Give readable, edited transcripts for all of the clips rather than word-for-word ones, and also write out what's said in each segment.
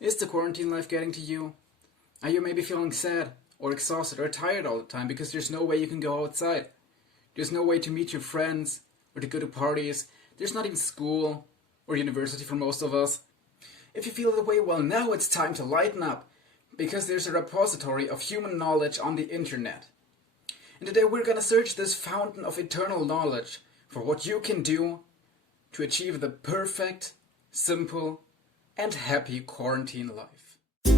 Is the quarantine life getting to you? Are you maybe feeling sad or exhausted or tired all the time because there's no way you can go outside? There's no way to meet your friends or to go to parties. There's not even school or university for most of us. If you feel that way, well, now it's time to lighten up, because there's a repository of human knowledge on the internet. And today we're gonna search this fountain of eternal knowledge for what you can do to achieve the perfect, simple, and happy quarantine life. You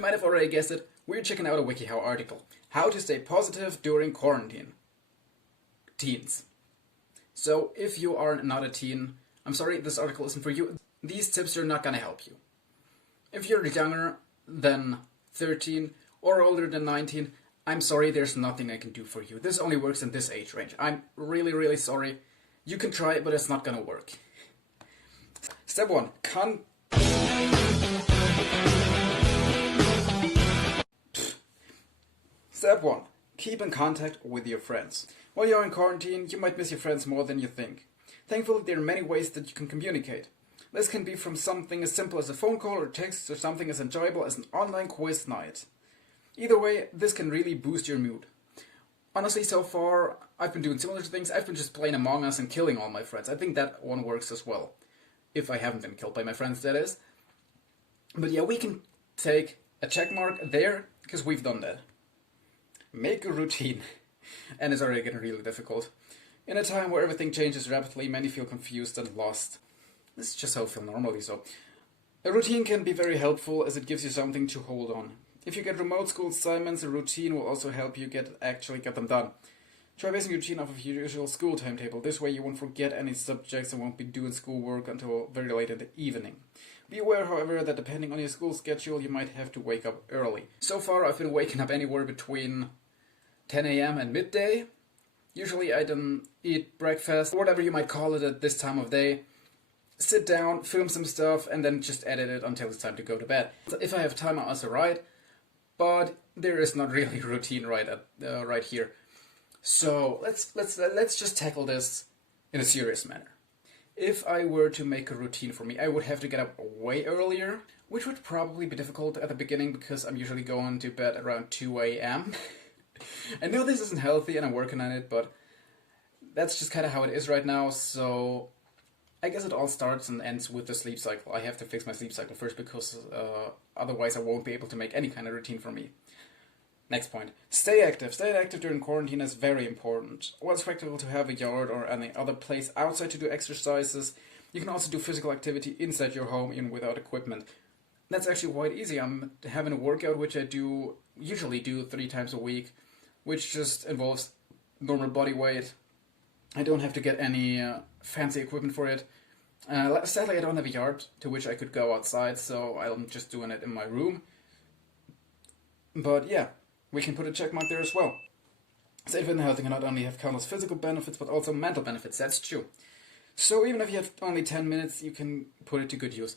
might have already guessed it, we're checking out a WikiHow article. How to stay positive during quarantine. Teens. So if you are not a teen, I'm sorry, this article isn't for you. These tips are not gonna help you. If you're younger than 13 or older than 19, I'm sorry, there's nothing I can do for you. This only works in this age range. I'm really sorry. You can try it, but it's not gonna work. Step 1. Step 1. Keep in contact with your friends. While you're in quarantine, you might miss your friends more than you think. Thankfully, there are many ways that you can communicate. This can be from something as simple as a phone call or text, or something as enjoyable as an online quiz night. Either way, this can really boost your mood. Honestly, so far, I've been doing similar things. I've been just playing Among Us and killing all my friends. I think that one works as well. If I haven't been killed by my friends, that is. But yeah, we can take a check mark there, because we've done that. Make a routine. And it's already getting really difficult. In a time where everything changes rapidly, many feel confused and lost. This is just how I feel normally, so. A routine can be very helpful as it gives you something to hold on. If you get remote school assignments, a routine will also help you actually get them done. Try basing your routine off of your usual school timetable. This way you won't forget any subjects and won't be doing schoolwork until very late in the evening. Be aware, however, that depending on your school schedule, you might have to wake up early. So far, I've been waking up anywhere between 10 a.m. and midday. Usually I don't eat breakfast, or whatever you might call it at this time of day. Sit down, film some stuff, and then just edit it until it's time to go to bed. If I have time, I'll also write, but there is not really a routine right here. So let's just tackle this in a serious manner. If I were to make a routine for me, I would have to get up way earlier, which would probably be difficult at the beginning because I'm usually going to bed around 2 a.m. I know this isn't healthy and I'm working on it, but that's just kind of how it is right now, so I guess it all starts and ends with the sleep cycle. I have to fix my sleep cycle first because otherwise I won't be able to make any kind of routine for me. Next point. Stay active. Staying active during quarantine is very important. While it's practical to have a yard or any other place outside to do exercises, you can also do physical activity inside your home even without equipment. That's actually quite easy. I'm having a workout which I usually do 3 times a week, which just involves normal body weight. I don't have to get any fancy equipment for it. Sadly, I don't have a yard to which I could go outside, so I'm just doing it in my room. But yeah, we can put a check mark there as well. Staying fit and healthy can not only have countless physical benefits, but also mental benefits. That's true. So even if you have only 10 minutes, you can put it to good use.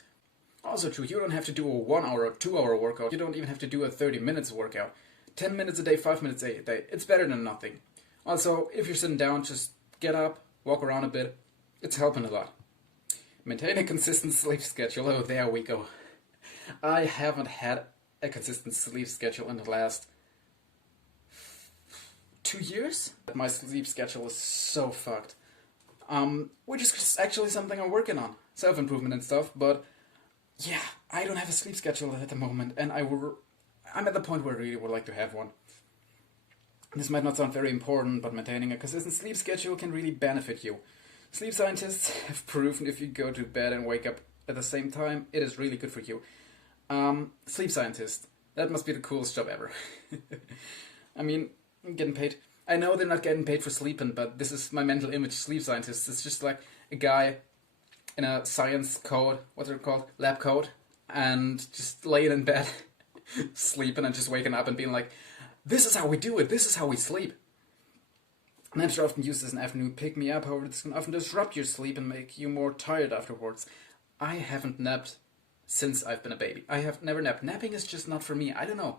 Also true, you don't have to do a 1 hour or 2 hour workout. You don't even have to do a 30 minutes workout. 10 minutes a day, 5 minutes a day. It's better than nothing. Also, if you're sitting down, just get up, walk around a bit. It's helping a lot. Maintain a consistent sleep schedule. Oh, there we go. I haven't had a consistent sleep schedule in the last 2 years. My sleep schedule is so fucked. Which is actually something I'm working on. Self-improvement and stuff, but yeah, I don't have a sleep schedule at the moment, and I'm at the point where I really would like to have one. This might not sound very important, but maintaining a consistent sleep schedule can really benefit you. Sleep scientists have proven if you go to bed and wake up at the same time, it is really good for you. Sleep scientist. That must be the coolest job ever. I mean, I'm getting paid. I know they're not getting paid for sleeping, but this is my mental image, sleep scientist. It's just like a guy in a science coat, what's it called? Lab coat, and just laying in bed, sleeping and just waking up and being like, this is how we do it, this is how we sleep. Naps are often used as an afternoon pick-me-up, however this can often disrupt your sleep and make you more tired afterwards. I haven't napped since I've been a baby. I have never napped. Napping is just not for me, I don't know.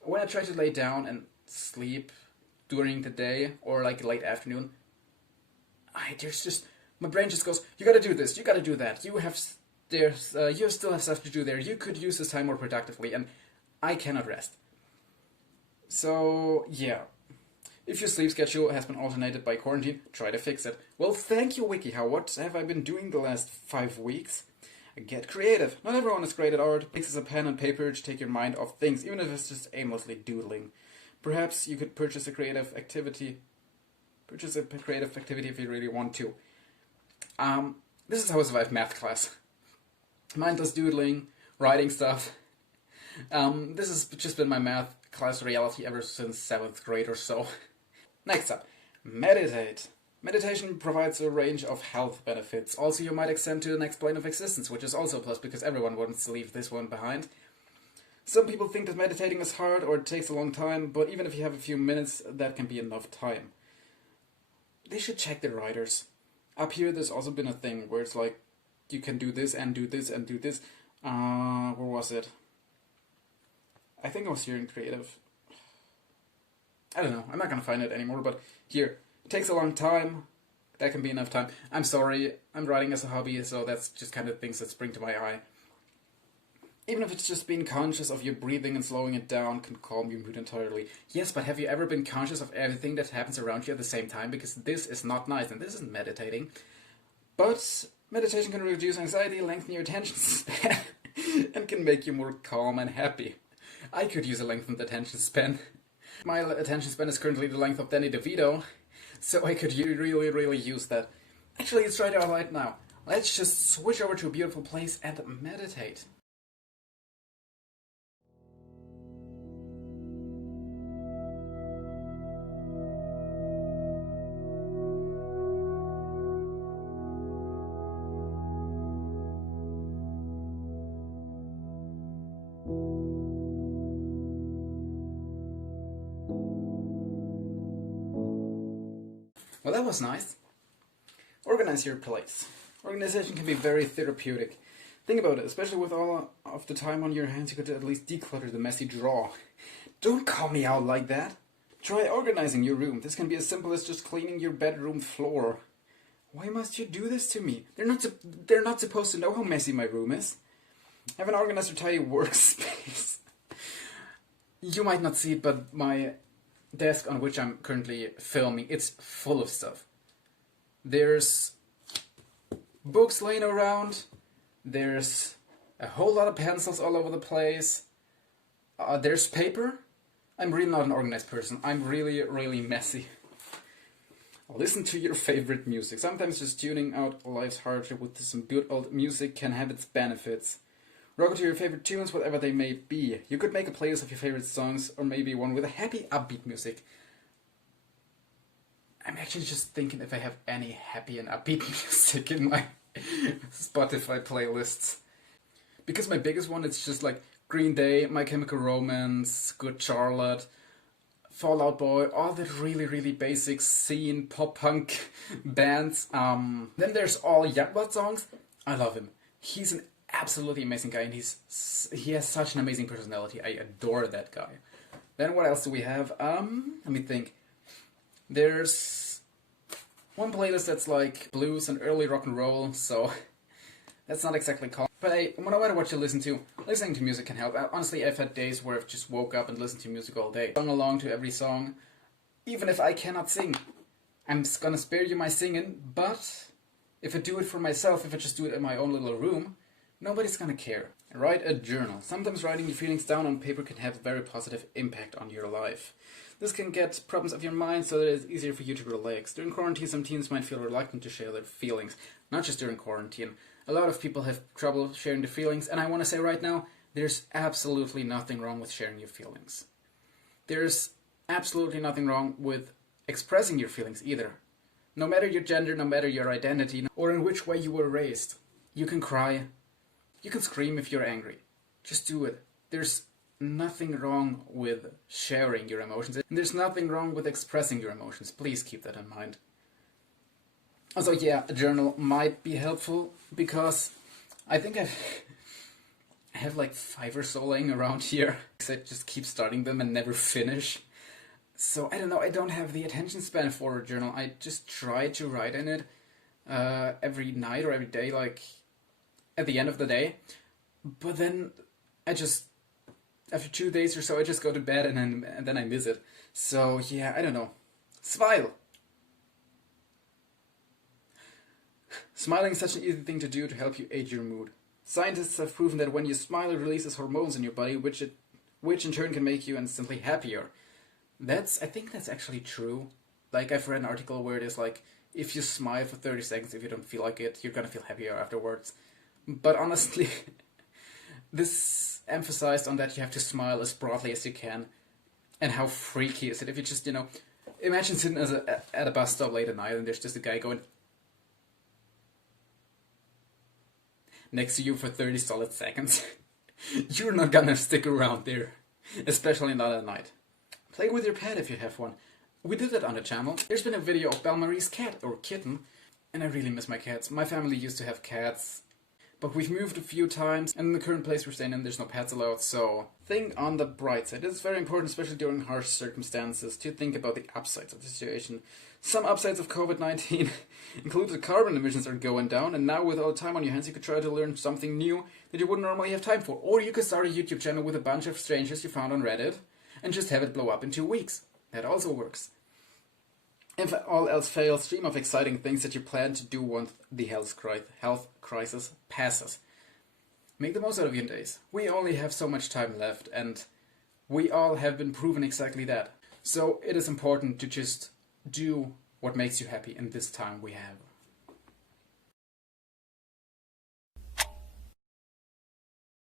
When I try to lay down and sleep during the day or like late afternoon, there's just My brain just goes, you gotta do this, you gotta do that, you still have stuff to do there, you could use this time more productively, and I cannot rest. So, yeah. If your sleep schedule has been alternated by quarantine, try to fix it. Well, thank you, WikiHow. What have I been doing the last 5 weeks? Get creative. Not everyone is great at art. Picks a pen and paper to take your mind off things, even if it's just aimlessly doodling. Perhaps you could purchase a creative activity. Purchase a creative activity if you really want to. This is how I survived math class. Mindless doodling, writing stuff. This has just been my math class reality ever since 7th grade or so. Next up, meditate. Meditation provides a range of health benefits. Also, you might extend to the next plane of existence, which is also a plus because everyone wants to leave this one behind. Some people think that meditating is hard or it takes a long time, but even if you have a few minutes, that can be enough time. They should check their writers. Up here, there's also been a thing where it's like, you can do this and do this and do this. Where was it? I think I was here in creative. I don't know, I'm not gonna find it anymore, but here. It takes a long time. That can be enough time. I'm sorry, I'm writing as a hobby, so that's just kind of things that spring to my eye. Even if it's just being conscious of your breathing and slowing it down can calm your mood entirely. Yes, but have you ever been conscious of everything that happens around you at the same time? Because this is not nice, and this isn't meditating. But meditation can reduce anxiety, lengthen your attention span, and can make you more calm and happy. I could use a lengthened attention span. My attention span is currently the length of Danny DeVito, so I could really use that. Actually, let's try it out right now. Let's just switch over to a beautiful place and meditate. Well, that was nice. Organize your place. Organization can be very therapeutic. Think about it, especially with all of the time on your hands, you could at least declutter the messy drawer. Don't call me out like that. Try organizing your room. This can be as simple as just cleaning your bedroom floor. Why must you do this to me? They're not supposed to know how messy my room is. Have an organized or tidy workspace. You might not see it, but my desk on which I'm currently filming, it's full of stuff. There's books laying around, there's a whole lot of pencils all over the place, there's paper. I'm really not an organized person, I'm really messy. Listen to your favorite music. Sometimes just tuning out life's hardship with some good old music can have its benefits. Rock to your favorite tunes, whatever they may be. You could make a playlist of your favorite songs, or maybe one with a happy, upbeat music. I'm actually just thinking if I have any happy and upbeat music in my Spotify playlists. Because my biggest one, it's just like Green Day, My Chemical Romance, Good Charlotte, Fall Out Boy, all the really basic scene pop-punk bands. Then there's all Youngblood songs. I love him. He's an absolutely amazing guy, and he has such an amazing personality. I adore that guy. Then what else do we have? Let me think. There's one playlist that's like blues and early rock and roll, so that's not exactly called. But no matter what you listen to, listening to music can help. Honestly, I've had days where I've just woke up and listened to music all day. Sung along to every song, even if I cannot sing. I'm gonna spare you my singing, but if I do it for myself, if I just do it in my own little room, nobody's gonna care. Write a journal. Sometimes writing your feelings down on paper can have a very positive impact on your life. This can get problems off your mind so that it's easier for you to relax. During quarantine, some teens might feel reluctant to share their feelings. Not just during quarantine. A lot of people have trouble sharing their feelings, and I want to say right now, there's absolutely nothing wrong with sharing your feelings. There's absolutely nothing wrong with expressing your feelings either. No matter your gender, no matter your identity, or in which way you were raised. You can cry. You can scream if you're angry. Just do it. There's nothing wrong with sharing your emotions. And there's nothing wrong with expressing your emotions. Please keep that in mind. Also, yeah, a journal might be helpful because I think I have like 5 or so laying around here. I just keep starting them and never finish. So, I don't know, I don't have the attention span for a journal. I just try to write in it. every night or every day, like at the end of the day. But then I just, after 2 days or so, I just go to bed and then I miss it. So yeah, I don't know. Smile! Smiling is such an easy thing to do to help you aid your mood. Scientists have proven that when you smile, it releases hormones in your body, which in turn can make you instantly happier. I think that's actually true. Like, I've read an article where it is like, if you smile for 30 seconds, if you don't feel like it, you're gonna feel happier afterwards. But honestly, this emphasized on that you have to smile as broadly as you can. And how freaky is it if you just, imagine sitting at a bus stop late at night and there's just a guy going next to you for 30 solid seconds. You're not gonna stick around there. Especially not at night. Play with your pet if you have one. We did that on the channel. There's been a video of Belle-Marie's cat, or kitten, and I really miss my cats. My family used to have cats, but we've moved a few times, and in the current place we're staying in, there's no pets allowed, so think on the bright side. It's very important, especially during harsh circumstances, to think about the upsides of the situation. Some upsides of COVID-19 include that carbon emissions are going down, and now with all the time on your hands, you could try to learn something new that you wouldn't normally have time for. Or you could start a YouTube channel with a bunch of strangers you found on Reddit, and just have it blow up in 2 weeks. That also works. If all else fails, stream of exciting things that you plan to do once the health crisis passes. Make the most out of your days. We only have so much time left, and we all have been proven exactly that. So it is important to just do what makes you happy in this time we have.